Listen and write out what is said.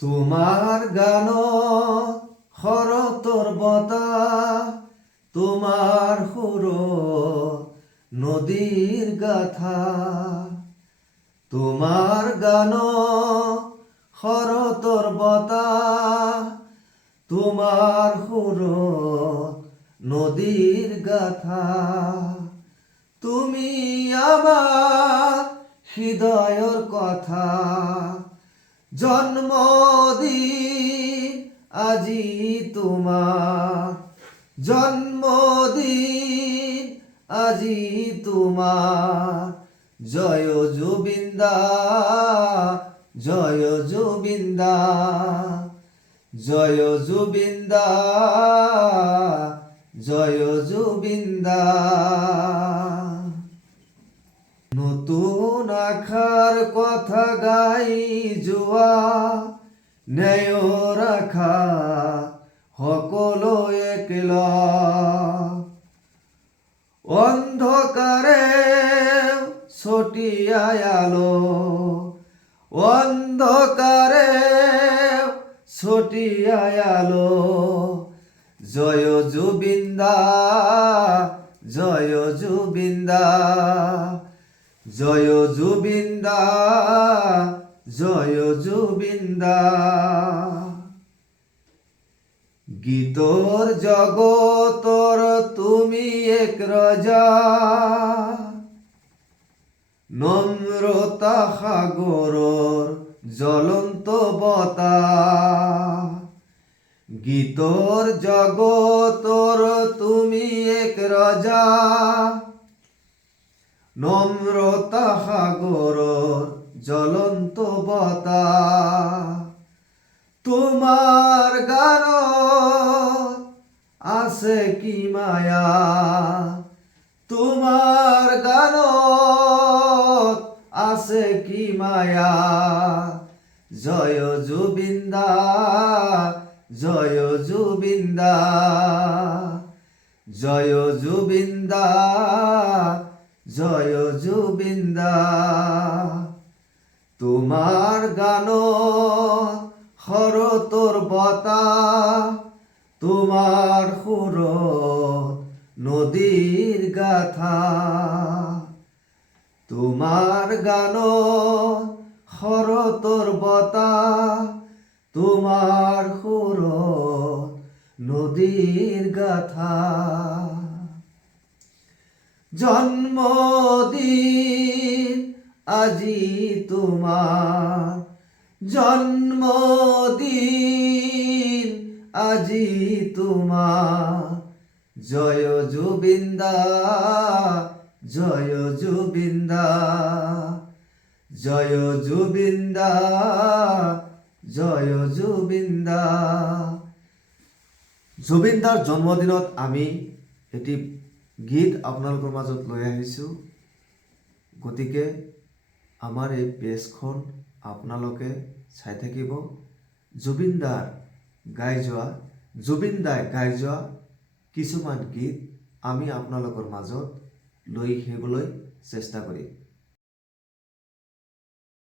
তোমার গান হরতর বতাহ, তোমার সুর নদীর গাথা। তোমার গান হরতর বতাহ, তোমার সুর নদীর গাথা। তুমি আমার হৃদয়ের কথা, জন্মদিন আজি তোমার, জন্মদিন আজি তোমার। জয় জুবিন্দা, জয় জুবিন্দা, জয় জুবিন্দা, জয় জুবিন্দা। নতুন আখার কথা গাই যোৱা, ন্যায় রাখা সকলো একেলগ। অন্ধকারে ছটিয়াই আলো, অন্ধকারে ছটিয়াই আলো। জয় জুবিন্দা, জয় জুবিন্দা, জয় জুবিন্দা, জয় জুবিন্দা। গীতর জগতর তুমি এক রজা, নম্রতা সাগৰৰ জ্বলন্ত বতাহ। গীতর জগতর তুমি এক রজা, নম্রতা সাগৰৰ জ্বলন্ত বতাহ। তোমার গানত আছে কি মায়া, তোমার গানত আছে কি মায়া। জয় জুবিন্দা, জয় জুবিন্দা, জয় জুবিন্দা, জয় জুবিন্দা। তোমার গান হরতর বতাহ, তোমার সুর নদীর গাথা। তোমার গান হরতর বতাহ, তোমার সুর নদীর গাথা। জন্মদিন আজি তোমার, জন্মদিন আজি তোমার। জয় জুবিন্দা, জয় জুবিন্দা, জয় জুবিন্দা, জয় জুবিন্দা। জুবিনদাৰ জন্মদিনত আমি এটি গীত আপোনালোকৰ মাজত লৈ আহিছোঁ। গতিকে আমাৰ এই পেজখন আপোনালোকে চাই থাকিব। জুবিনদাৰ গাই যোৱা, জুবিনদাই গাই যোৱা কিছুমান গীত আমি আপোনালোকৰ মাজত লৈ আহিবলৈ চেষ্টা কৰিম।